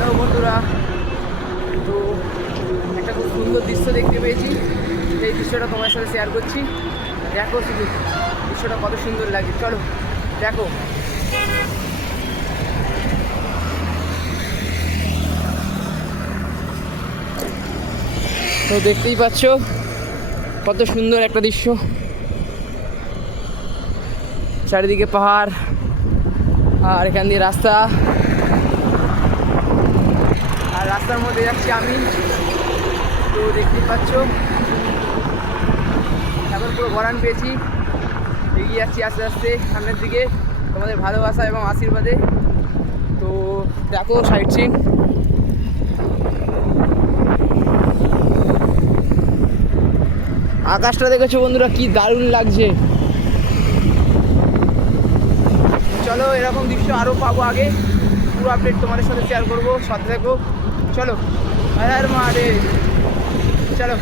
Hello বন্ধুরা, তো একটা খুব সুন্দর দৃশ্য দেখতে পেয়েছি। এই দৃশ্যটা তোমার সাথে শেয়ার করছি। দেখো শুধু দৃশ্যটা কত সুন্দর লাগে, চলো দেখো। তো দেখতেই পাচ্ছ কত সুন্দর একটা দৃশ্য, চারিদিকে পাহাড় আর এখান দিয়ে রাস্তা, আর রাস্তার মধ্যে যাচ্ছি আমি। তো দেখতেই পাচ্ছ এখন পুরো ভরান পেয়েছি, এগিয়ে যাচ্ছি আস্তে আস্তে সামনের দিকে তোমাদের ভালোবাসা এবং আশীর্বাদে। তো দেখো সাইড সিন, আকাশটা দেখেছো বন্ধুরা কি দারুণ লাগছে। চলো এরকম দৃশ্য আরও পাবো আগে, পুরো আপডেট তোমাদের সাথে শেয়ার করবো, সাথে থাকো। চলো হর হর মহাদেব, চলো।